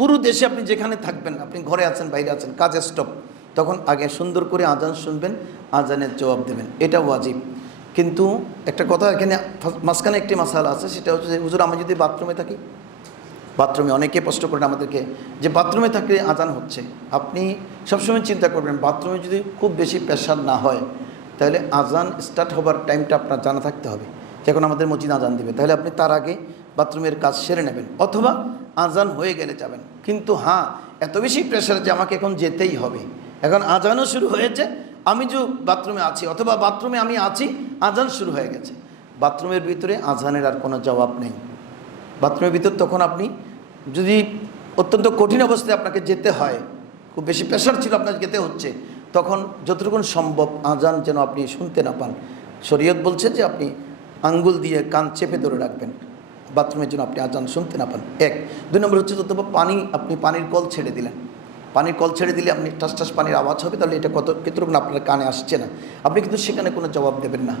পুরো দেশে আপনি যেখানে থাকবেন, আপনি ঘরে আছেন, বাইরে আছেন কাজে স্টপ তখন আগে সুন্দর করে আজান শুনবেন, আজানের জবাব দেবেন। এটা ওয়াজিব। কিন্তু একটা কথা এখানে মাঝখানে একটি মাসালা আছে, সেটা হচ্ছে যে, হুজুর, আমি যদি বাথরুমে থাকি, বাথরুমে অনেকে প্রশ্ন করেন আমাদেরকে যে, বাথরুমে থাকলে আজান হচ্ছে? আপনি সবসময় চিন্তা করবেন, বাথরুমে যদি খুব বেশি প্রেশার না হয়, তাহলে আজান স্টার্ট হবার টাইমটা আপনার জানা থাকতে হবে। যখন আমাদের মসজিদ আজান দিবে। তাহলে আপনি তার আগে বাথরুমের কাজ সেরে নেবেন, অথবা আজান হয়ে গেলে যাবেন। কিন্তু হ্যাঁ এত বেশি প্রেশার যে আমাকে এখন যেতেই হবে। এখন আজানও শুরু হয়েছে, আমি যে বাথরুমে আছি, অথবা বাথরুমে আমি আছি, আজান শুরু হয়ে গেছে। বাথরুমের ভিতরে আজানের আর কোনো জবাব নেই। বাথরুমের ভিতর তখন আপনি যদি অত্যন্ত কঠিন অবস্থায় আপনাকে যেতে হয়, খুব বেশি প্রেশার ছিল আপনার যেতে হচ্ছে, তখন যতটুকু সম্ভব আজান যেন আপনি শুনতে না পান। শরীয়ত বলছে যে আপনি আঙ্গুল দিয়ে কান চেপে ধরে রাখবেন। বাথরুমের জন্য আপনি আজান শুনতে না পান। এক। দুই নম্বর হচ্ছে যত পানি আপনি পানির কল ছেড়ে দিলেন। পানির কল ছেড়ে দিলে আপনি টাস টাস পানির আওয়াজ হবে, তাহলে এটা কত কতটুকু আপনার কানে আসছে না। আপনি কিন্তু সেখানে কোনো জবাব দেবেন না।